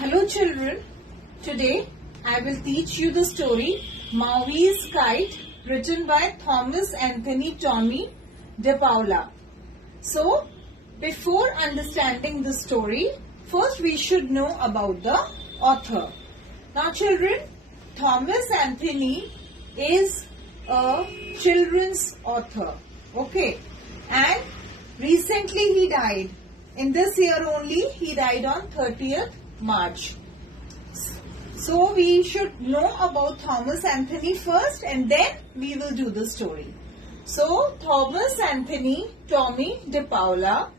Hello children, today I will teach you the story Maui's Kite, written by Tomie dePaola. So, before understanding the story, first we should know about the author. Now children, Thomas Anthony is a children's author, okay, and recently he died. In this year only, he died on 30th March. So we should know about Thomas Anthony first and then we will do the story. So Thomas Anthony Tomie dePaola,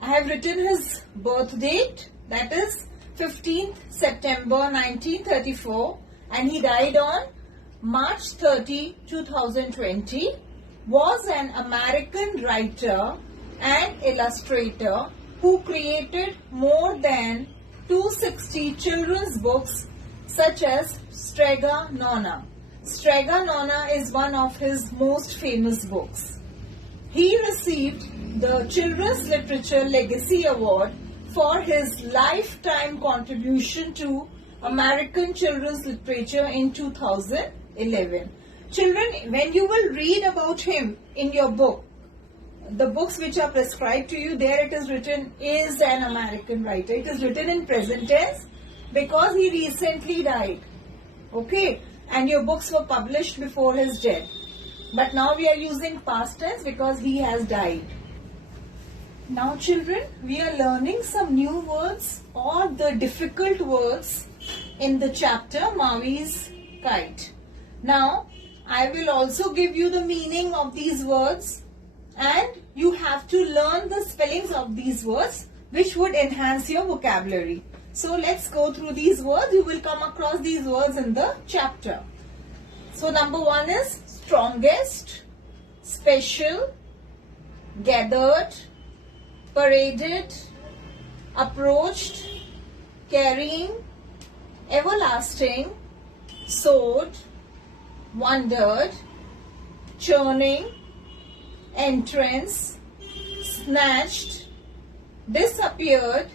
I have written his birth date, that is 15th September 1934, and he died on March 30, 2020, was an American writer and illustrator who created more than 260 children's books such as Strega Nona. Strega Nona is one of his most famous books. He received the Children's Literature Legacy Award for his lifetime contribution to American children's literature in 2011. Children, when you will read about him in your book, the books which are prescribed to you, there it is written is an American writer. It is written in present tense because he recently died. Okay, and your books were published before his death. But now we are using past tense because he has died. Now children, we are learning some new words or the difficult words in the chapter Maui's Kite. Now, I will also give you the meaning of these words, and you have to learn the spellings of these words which would enhance your vocabulary. So let's go through these words. You will come across these words in the chapter. So number one is strongest, special, gathered, paraded, approached, carrying, everlasting, soared, wondered, churning, entrance, snatched, disappeared,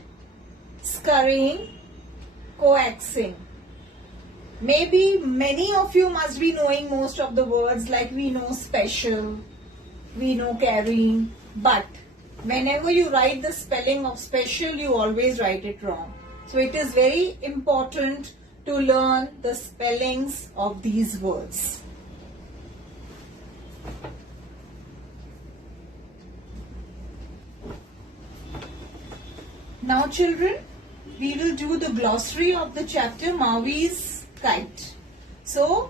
scurrying, coaxing. Maybe many of you must be knowing most of the words, like we know special, we know carrying, but whenever you write the spelling of special, you always write it wrong. So it is very important to learn the spellings of these words. Now children, we will do the glossary of the chapter Maui's Kite. So,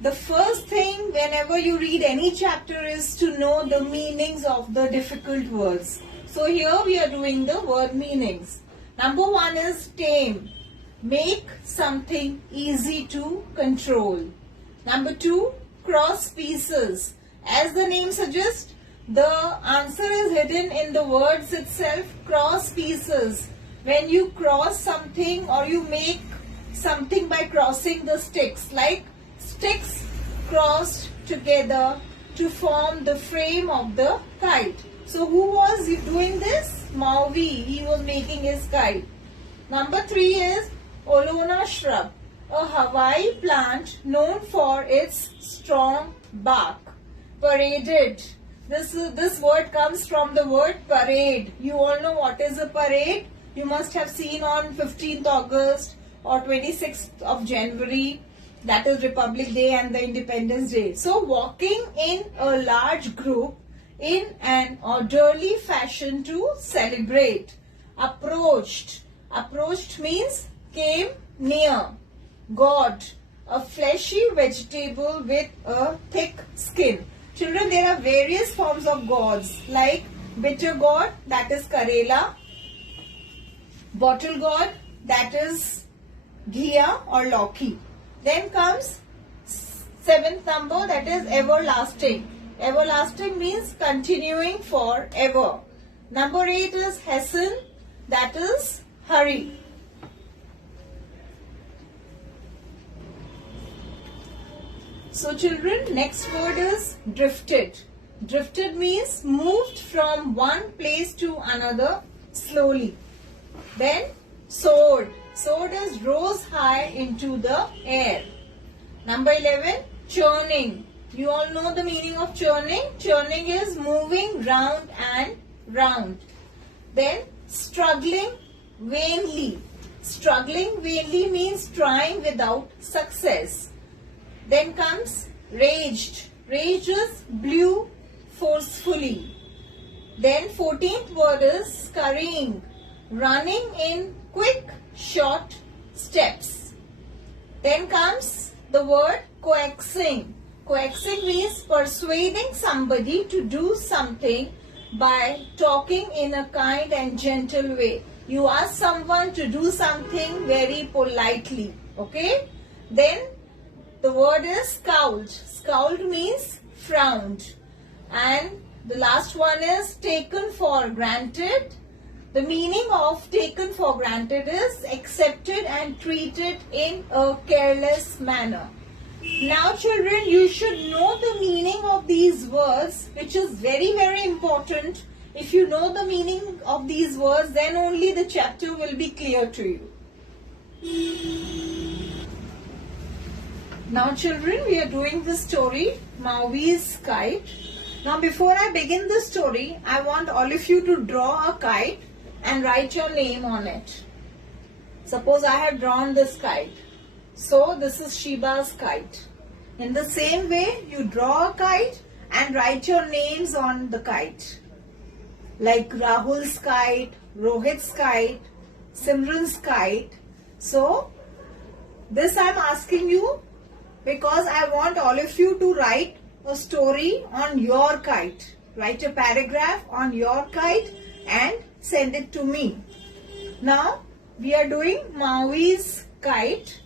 the first thing whenever you read any chapter is to know the meanings of the difficult words. So here we are doing the word meanings. Number one is tame. Make something easy to control. Number two, cross pieces. As the name suggests, the answer is hidden in the words itself, cross pieces. When you cross something or you make something by crossing the sticks, like sticks crossed together to form the frame of the kite. So who was doing this? Maui. He was making his kite. Number three is Olona Shrub, a Hawaii plant known for its strong bark. Paraded. This word comes from the word parade. You all know what is a parade. You must have seen on 15th August or 26th of January, that is Republic Day and the Independence Day. So walking in a large group in an orderly fashion to celebrate. Approached. Approached means came near. God, a fleshy vegetable with a thick skin. Children, there are various forms of gods, like bitter god, that is Karela, bottle god, that is Ghia or Loki. Then comes seventh number, that is everlasting. Everlasting means continuing forever. Number 8 is hasten, that is hurry. So children, next word is drifted. Drifted means moved from one place to another slowly. Then soared. So it is rose high into the air. Number 11, churning. You all know the meaning of churning. Churning is moving round and round. Then struggling vainly. Struggling vainly means trying without success. Then comes raged. Raged is blew forcefully. Then 14th word is scurrying. Running in quick, short steps. Then comes the word coaxing. Coaxing means persuading somebody to do something by talking in a kind and gentle way. You ask someone to do something very politely. Okay? Then the word is scowled. Scowled means frowned. And the last one is taken for granted. The meaning of taken for granted is accepted and treated in a careless manner. Now children, you should know the meaning of these words, which is very, very important. If you know the meaning of these words, then only the chapter will be clear to you. Now children, we are doing the story, Maui's Kite. Now before I begin the story, I want all of you to draw a kite and write your name on it. Suppose I have drawn this kite. So this is Shiba's kite. In the same way, you draw a kite and write your names on the kite. Like Rahul's kite, Rohit's kite, Simran's kite. So this I am asking you because I want all of you to write a story on your kite. Write a paragraph on your kite and send it to me. Now we are doing Maui's kite.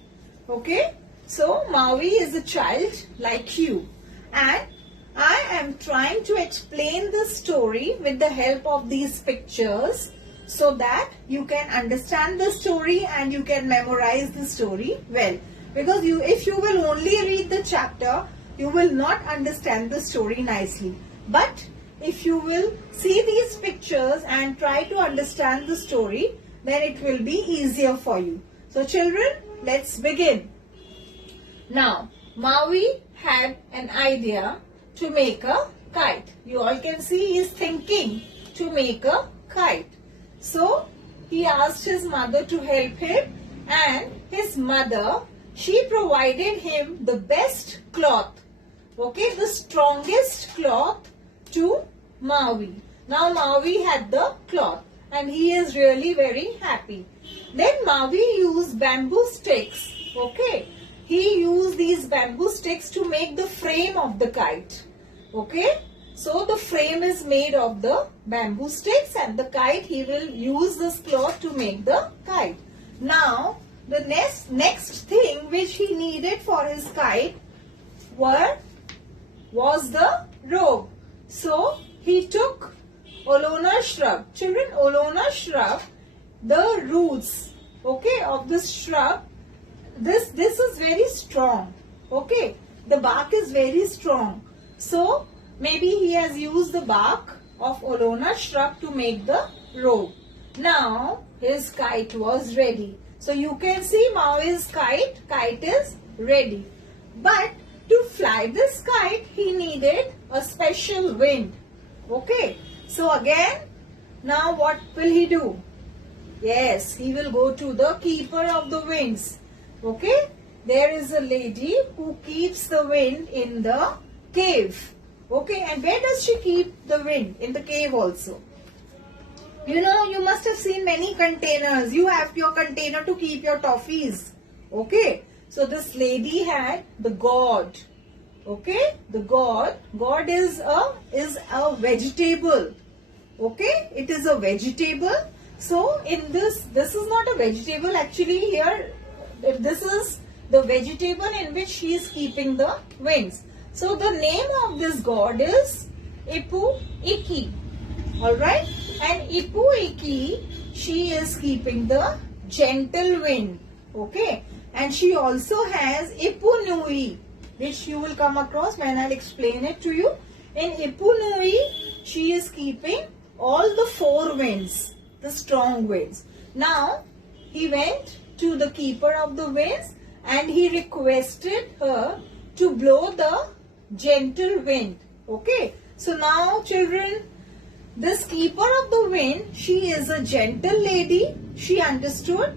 Okay, so Maui is a child like you, and I am trying to explain the story with the help of these pictures so that you can understand the story and you can memorize the story well. Because if you will only read the chapter, you will not understand the story nicely. But if you will see these pictures and try to understand the story, then it will be easier for you. So children, let's begin. Now, Maui had an idea to make a kite. You all can see he is thinking to make a kite. So, he asked his mother to help him, and his mother, she provided him the best cloth. Okay, the strongest cloth to Maui. Now, Maui had the cloth and he is really very happy. Then Maui used bamboo sticks. Okay, he used these bamboo sticks to make the frame of the kite. Okay, so the frame is made of the bamboo sticks, and the kite, he will use this cloth to make the kite. Now the next thing which he needed for his kite was the rope. So he took Olona Shrub. Children, Olona Shrub, the roots, okay, of this shrub, this is very strong. Okay, the bark is very strong. So maybe he has used the bark of Olona Shrub to make the rope. Now his kite was ready. So you can see Maui's kite is ready. But to fly this kite, he needed a special wind. Okay, so again, now what will he do? Yes, he will go to the keeper of the winds. Okay, there is a lady who keeps the wind in the cave. Okay, and where does she keep the wind? In the cave also. You know, you must have seen many containers. You have your container to keep your toffees. Okay, so this lady had the gourd. Okay, the gourd is a vegetable. Okay, it is a vegetable. So in this is not a vegetable actually. Here, this is the vegetable in which she is keeping the winds. So the name of this gourd is Ipu Iki. Alright, and Ipu Iki, she is keeping the gentle wind. Okay, and she also has Ipu Nui, which you will come across when I'll explain it to you. In Ipu Nui, she is keeping all the four winds, the strong winds. Now, he went to the keeper of the winds and he requested her to blow the gentle wind. Okay. So now children, this keeper of the wind, she is a gentle lady. She understood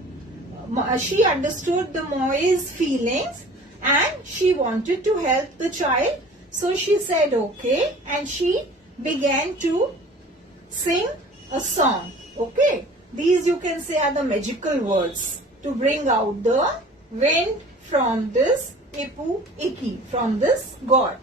the Maui's feelings and she wanted to help the child. So she said okay and she began to sing a song. Okay. These you can say are the magical words to bring out the wind from this Ipu Iki, from this god.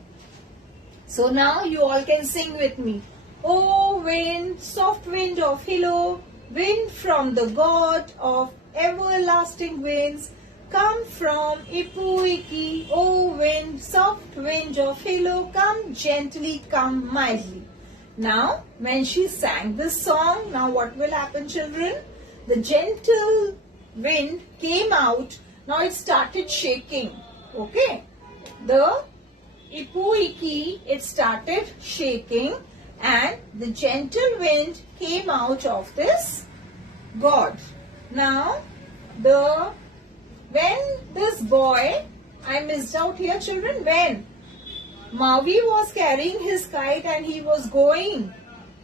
So now you all can sing with me. Oh wind, soft wind of Hilo, wind from the god of everlasting winds, come from Ipu Iki. Oh wind, soft wind of Hilo, come gently, come mildly. Now, when she sang this song, now what will happen, children? The gentle wind came out. Now it started shaking. Okay. The Ipu Iki, it started shaking and the gentle wind came out of this god. Now, when this boy, I missed out here, children, when Maui was carrying his kite and he was going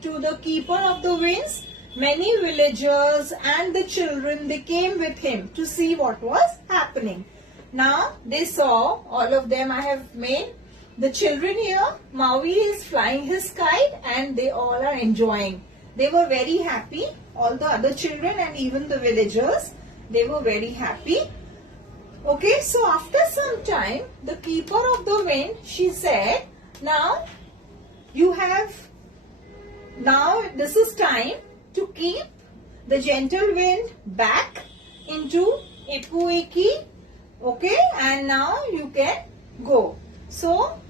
to the keeper of the winds, many villagers and the children, they came with him to see what was happening. Now they saw, all of them I have made, the children here, Maui is flying his kite and they all are enjoying. They were very happy, all the other children and even the villagers, they were very happy. Okay, so after some time, the keeper of the wind, she said, now this is time to keep the gentle wind back into Ipu Iki. Okay, and now you can go. So,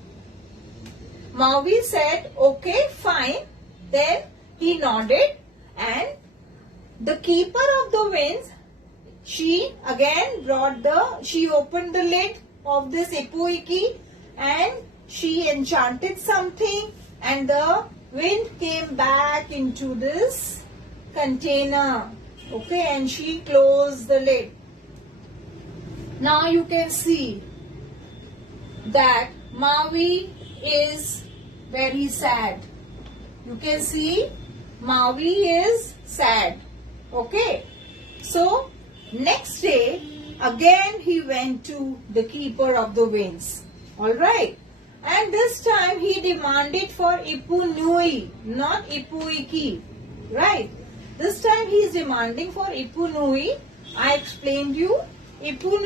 Maui said, okay, fine. Then he nodded and the keeper of the winds, she again she opened the lid of this Ipu Iki and she enchanted something and the wind came back into this container. Okay, and she closed the lid. Now you can see that Maui is very sad. You can see Maui is sad. Okay, so next day, again he went to the keeper of the winds. Alright. And this time he demanded for Ipu Nui, not Ipu Iki. Right. This time he is demanding for Ipu Nui. I explained you. Ipu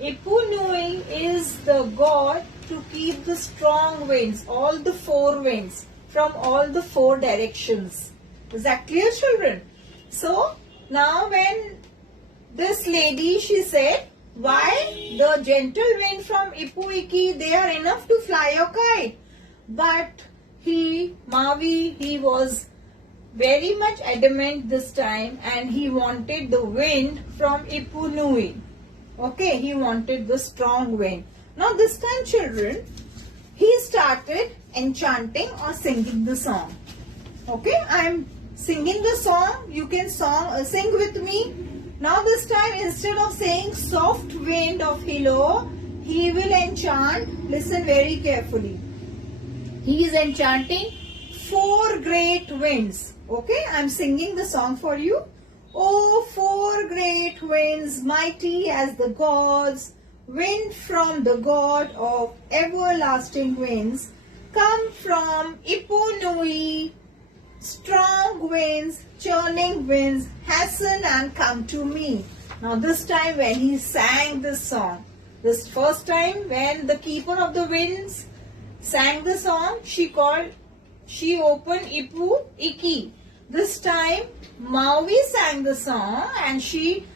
Nui is the god to keep the strong winds, all the four winds, from all the four directions. Is that clear, children? So, now when this lady, she said, why the gentle wind from Ipu Iki, they are enough to fly your kite. But Maui, he was very much adamant this time and he wanted the wind from Ipu Nui. Okay, he wanted the strong wind. Now this time, children, he started enchanting or singing the song. Okay, I am singing the song. You can sing with me. Now this time, instead of saying soft wind of Hilo, he will enchant, listen very carefully. He is enchanting four great winds. Okay, I am singing the song for you. Oh, four great winds, mighty as the gods, wind from the god of everlasting winds, come from Ipu Nui, strong winds, churning winds, hasten and come to me. Now this time when he sang this song, this first time when the keeper of the winds sang the song, she opened Ipu Iki. This time Maui sang the song and he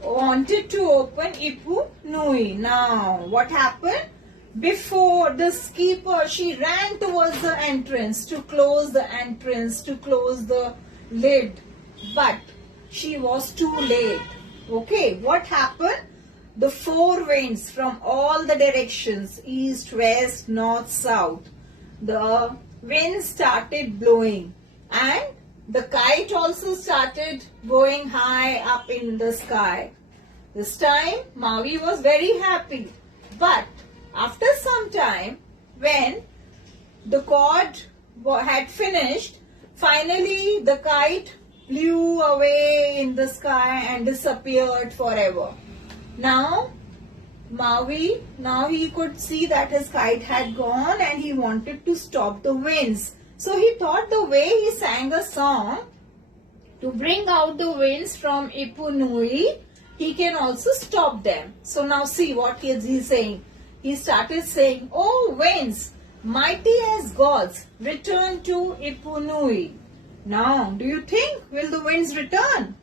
wanted to open Ipu Nui. Now what happened? Before this keeper, she ran towards the entrance to close the entrance, to close the lid. But she was too late. Okay, what happened? The four winds from all the directions, east, west, north, south, the wind started blowing and the kite also started going high up in the sky. This time Maui was very happy. But after some time, when the cord had finished, finally the kite flew away in the sky and disappeared forever. Now Maui, he could see that his kite had gone and he wanted to stop the winds. So he thought the way he sang a song to bring out the winds from Ipunui, he can also stop them. So now see what he's saying. He started saying, "Oh winds, mighty as gods, return to Ipunui." Now, do you think will the winds return?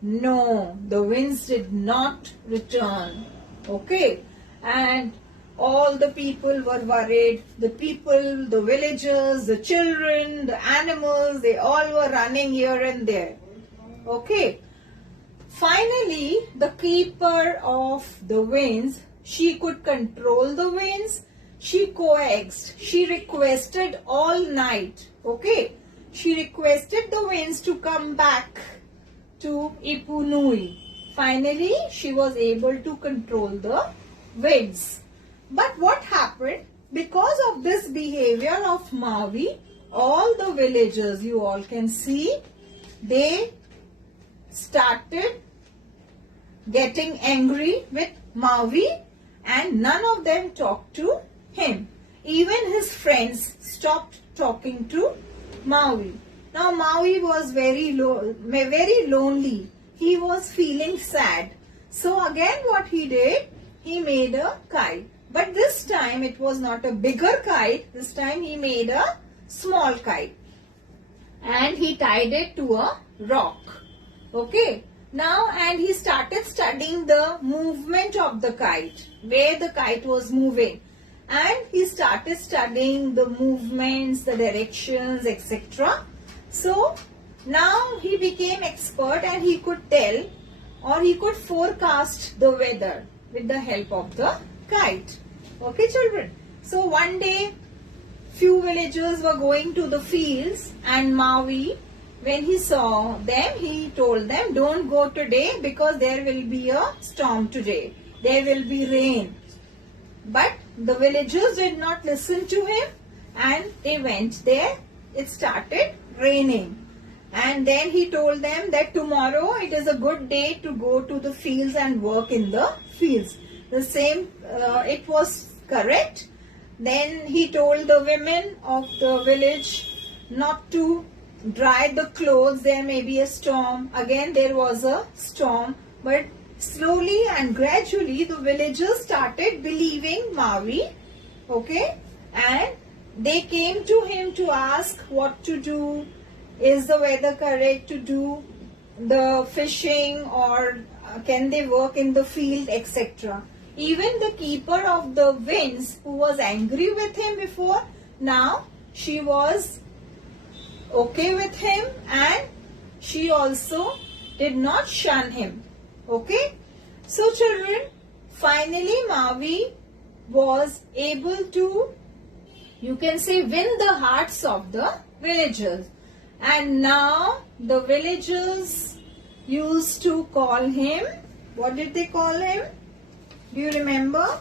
No, the winds did not return. Okay, and all the people were worried. The people, the villagers, the children, the animals, they all were running here and there. Okay, finally, the keeper of the winds, she could control the winds. She coaxed, she requested all night. Okay, she requested the winds to come back to Ipunui. Finally, she was able to control the winds. But what happened? Because of this behavior of Maui, all the villagers, you all can see, they started getting angry with Maui and none of them talked to him. Even his friends stopped talking to Maui. Now Maui was very lonely. He was feeling sad. So again what he did, he made a kite. But this time it was not a bigger kite. This time he made a small kite. And he tied it to a rock. Okay. Now and he started studying the movement of the kite. Where the kite was moving. And he started studying the movements, the directions, etc. So now he became expert and he could tell or he could forecast the weather with the help of the kite. Okay children. So one day few villagers were going to the fields and Maui, when he saw them, he told them, "Don't go today because there will be a storm today. There will be rain." But the villagers did not listen to him and they went there. It started raining. And then he told them that tomorrow it is a good day to go to the fields and work in the fields. The same, it was correct. Then he told the women of the village not to dry the clothes. There may be a storm. Again there was a storm. But slowly and gradually the villagers started believing Maui. Okay. And they came to him to ask what to do. Is the weather correct to do the fishing or can they work in the field, etc. Even the keeper of the winds who was angry with him before, now she was okay with him and she also did not shun him. Okay. So children, finally Maui was able to, you can say, win the hearts of the villagers. And now the villagers used to call him, what did they call him? Do you remember?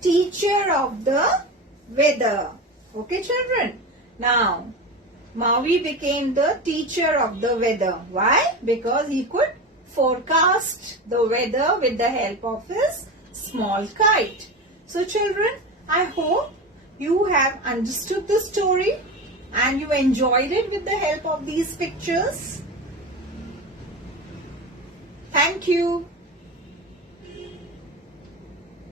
Teacher of the weather. Okay children. Now Maui became the teacher of the weather. Why? Because he could forecast the weather with the help of his small kite. So children, I hope you have understood the story and you enjoyed it with the help of these pictures. Thank you.